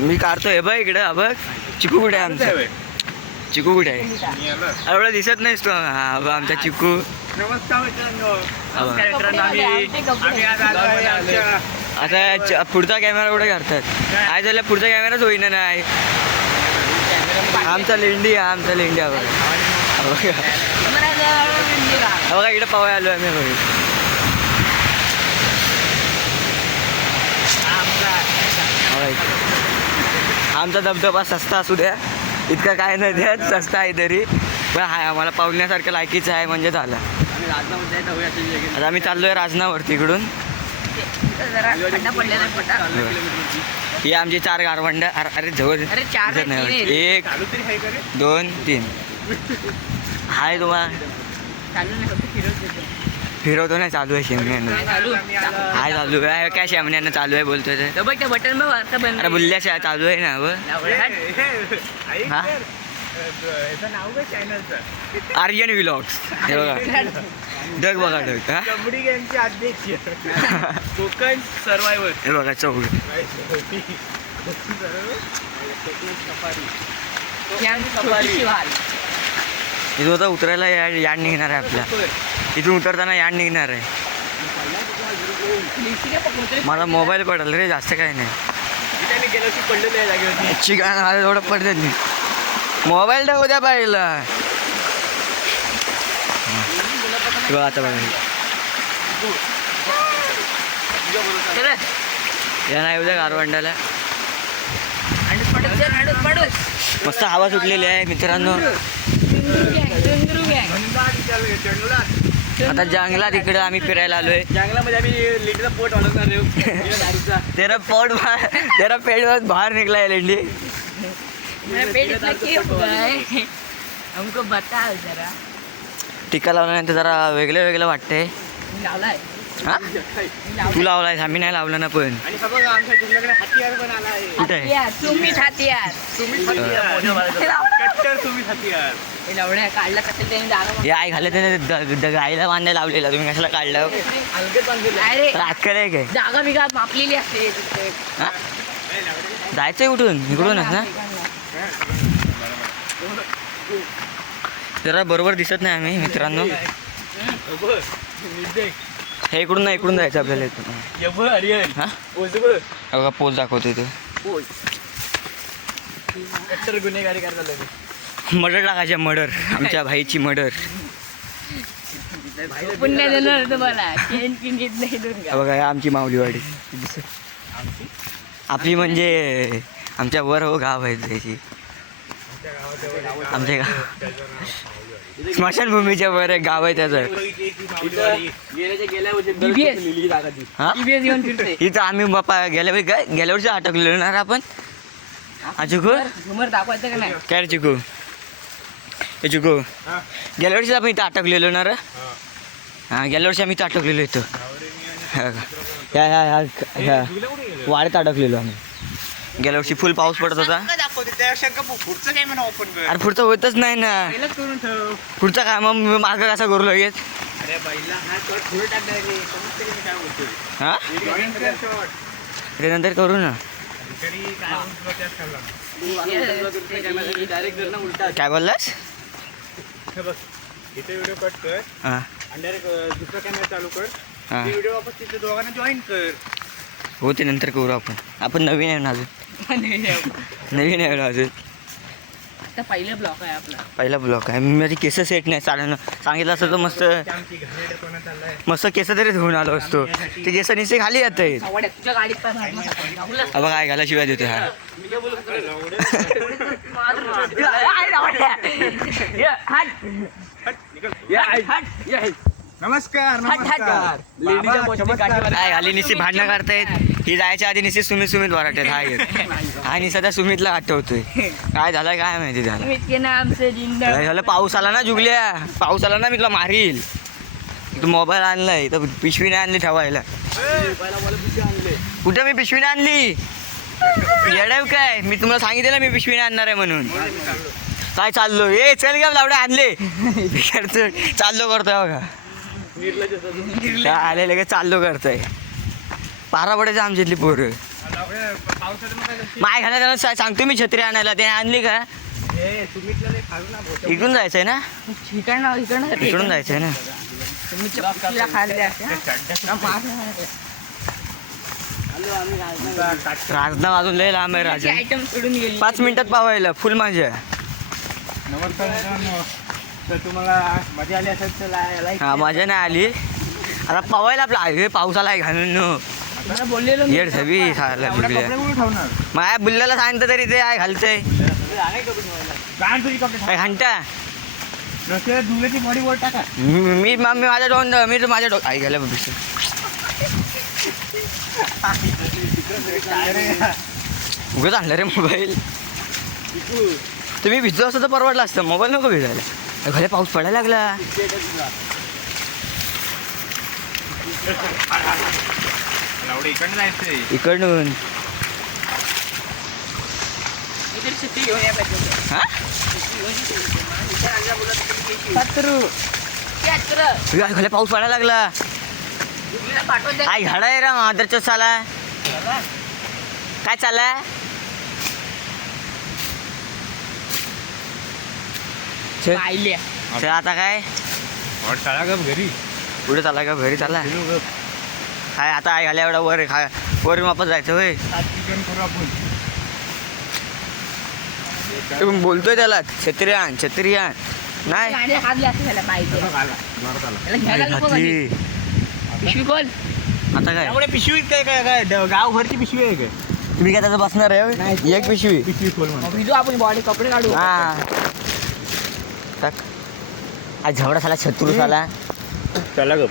मी काढतोय बघ इकडे बघ. चिकू कुठे आहे आमचा? चिकू कुठे आहे? एवढं दिसत नाहीस तू. हा बघ आमचा चिकू. आता पुढचा कॅमेरा कुठे काढतात? काय झालं पुढचा कॅमेराच होईना नाही. आमचा लेंडी आहे, आमचा लेंडी आहे बघा इकडे पावा आलो आम्ही बघ. आमचा धबधबा सस्ता असू द्या, इतका काय नाही द्या, सस्ता आहे तरी पण हाय आम्हाला पावण्यासारखं लायकीचं आहे म्हणजे झालं. आता आम्ही चाललोय राजनावरती इकडून. ही आमची 4 गारवंड. अरे जवळ 1 2 3 हाय तुम्हाला फिरवतो नाही. चालू आहे शेमण्यानं. हाय चालू आहे काय शेमण्यानं चालू आहे बोलतोय ते. अरे बुल्ल्या चालू आहे ना. हा आर्यन व्लॉग्स. हे बघा ढग बघा ढग. हा कोकण सर्वायवर. हे बघा चौक. इथून आता उतरायला याड निघणार आहे आपल्या. इथून उतरताना याड निघणार आहे. माझा मोबाईल पडेल रे, जास्त काय नाही. चिकन आलं थोडं पडत नाही. मोबाईल टाकू द्या पाहिला. आता बघा या नाही उद्या गारवंडाला मस्त हवा सुटलेली आहे मित्रांनो. आता जंगलात इकडे आम्ही फिरायला आलोय. जंगलामध्ये आम्ही लेंडीचा पोट वाढवणार तेरा पेट बाहेर निघलाय लेंडी. हमको बता जरा. टिका लावल्यानंतर जरा वेगळं वाटतंय. हा तू लावलायस, आम्ही नाही लावलं ना. पण आमच्या तुमच्याकडे हत्यार पण आला आहे. कुठे सुमित हत्यार. कट्टर सुमित हत्यार. काढला कसेल त्याने जागा. हे आई घालत गाईला बांधायला लावलेला, तुम्ही कशाला काढलं? अरे रातकल आहे काय? जागा बिगा मापलेली असते. जायचंय कुठून? इकडूनच ना. जरा बरोबर दिसत नाही आम्ही मित्रांनो. हे इकडून नाही, इकडून जायचं आपल्याला. इथून हा बघा पोच दाखवतो इथे. गुन्हेगारी करायला मर्डर टाकायचे. मर्डर आमच्या भाईची मर्डर. पुण्य देणार तुम्हाला. बघा आमची माऊलीवाडी. आपली म्हणजे आमच्या वर हो गाव आहे त्याची. आमच्या गाव स्मशानभूमीच्या वर एक गाव आहे त्याचं. इथं आम्ही बापा गेल्या वर्षी अटकलेलो ना आपण. झुमर दाखवायचं का नाही? काय रे चिकू? हे चिकू गेल्या वर्षी आपण इथं अटकलेलो ना रे. हां गेल्या वर्षी आम्ही इथं अटकलेलो इथं. ह्या वाड्यात अडकलेलो आम्ही. गेल्या वर्षी फुल पाऊस पडत होता. अरे पुढचं होतच नाही ना. पुढचं काय मग मागं कसा करू लगेच? हा नंतर करू ना. काय बोललास? इथे व्हिडिओ कट कर. हां दुसरा कॅमेरा चालू कर. हां व्हिडिओ वापस तिथे दोघांना जॉईन कर. हो ते नंतर करू आपण नवीन आहे ना अजून. नवीन आहे ना अजून. आता पहिला ब्लॉक आहे आपला. पहिला ब्लॉक आहे. माझी केस सेट नाही चालेल. सांगितलं असतं तर मस्त केस तरी धुवून आलो असतो. ते केस निसे खाली येत आहेत. तुझ्या गाडीत बघा काय घाला शिवाय देतो हा. नमस्कार. काय घाली निसी भांडणं काढतायत. ही जायच्या आधी निसी सुमित वराट्यात. हा आणि सध्या सुमितला आठवतोय. काय झालं काय माहिती त्याला. काय झालं? पाऊस आला ना जुगल्या. पाऊस आला ना मी तुला मारील. तू मोबाईल आणलाय तर पिशवीने आणली ठेवायला. कुठे मी पिशवीने आणली? येडाव काय? मी तुम्हाला सांगितलं मी पिशवीने आणणार आहे म्हणून. काय चाललो? ए चल गा लावडे आणले. चाललो करतोय बघा. आले लगेच चाललो करतोय. पारा पडायचं आमच्यातली पोरं. पावसाचं मग काय करशील? माय घाला त्याला सांगतो मी छत्री आणायला ते आणली का हे सुमितला लय खारू ना भोसं. इकडून जायचंय ना इकडून जायचंय ना तुम्ही चपलीला खाल्ले असते ते चड्ड्या राजना वाजून लय लांब आहे राजा आयटम सोडून गेली 5 मिनिटात पावायला फुल माझ्या नमस्कार मित्रांनो. तर तुम्हाला मजा आली असेल तर लाईक हा मजा नाही आली आता पवायला आपला हे पाऊस आलाय घालून मला बोललेलो मी. येड सवी एवढ्या कपडे कुठे ठेवणार? माया बुल्ल्याला सांगतं तरी ते काय घालतंय गाण तुझी कपडे काय घंटा रस्त्याला धुल्याची बॉडी वर टाका. मी माझ्या डोन मी तर माझ्या आई घाला उगाच आणलं रे मोबाईल तुम्ही भिजलो असतं तर परवडलं असतं मोबाईल नको भिजायला घरी पाऊस पडायला लागला एवढं इकडनं जायचंय. इकडून इथे छत्री घेऊन या पाहिजे हा घरी पाऊस पडायला लागला पाठवत जा. आई झाडा आहे रा मादरच्या साला काय चाललाय चल पाहिले चल आता काय वाट चाला गप घरी. पुढे चालला का घरी चालला काय आता आई घाल्या एवढा वर खा वर वापस जायचं होय सात चिकन करू आपण. ते पण बोलतोय त्याला छत्री आण नाही गाडी हातले असते त्याला पाहिजे बघ आला. जोरात आला. त्याला घ्यायला नको घातली. कधी. पिशवी खोल आता काय एवढे पिशवी काय गावभरची पिशवी आहे काय? तुम्ही काय त्याचं बसणार आहे होय? एक पिशवी पिशवी खोल म्हणून. भिजू आपण बॉडी कपडे काढू हा टाक आज झवडा साला शत्रू साला चला गप.